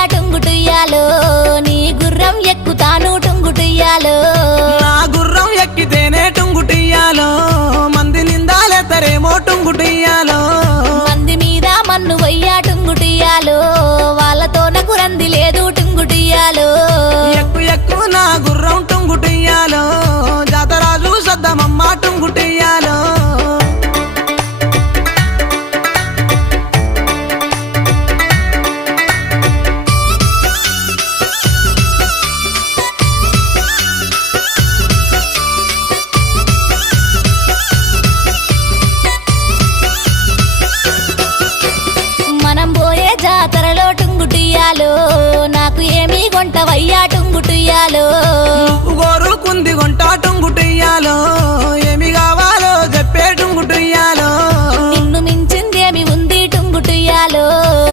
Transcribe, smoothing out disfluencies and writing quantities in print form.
వయ్యా టుంగుటుయ్యాలో నీ గుర్రం ఎక్కుతాను టుంగుటుయ్యాలో నా గుర్రం ఎక్కితేనే టుంగుటియ్యాలో మంది నిందాలెత్తరేమో టుంగుటియ్యాలో మంది మీద మన్ను వయ్యా టుంగుటుయ్యాలో వాళ్ళతో నాకు రంది లేదు టుంగుటుయ్యాలో ఎక్కు ఎక్కు నా గుర్రం టుంగుటియ్యాలో జాతరాజు సద్దమమ్మ టుంగుటియ్యాలో మనం పోయే జాతరలో టుంగుటుయ్యాలో నాకు ఏమీ కొంటవయ్యా టుంగుటుయ్యాలో నువ్వు కోరుకుంది కొంట టుంగుటియ్యాలో ఏమి కావాలో చెప్పే టుంగుటియ్యాలో నిన్ను మించిందేమి ఉంది టుంగుటుయ్యాలో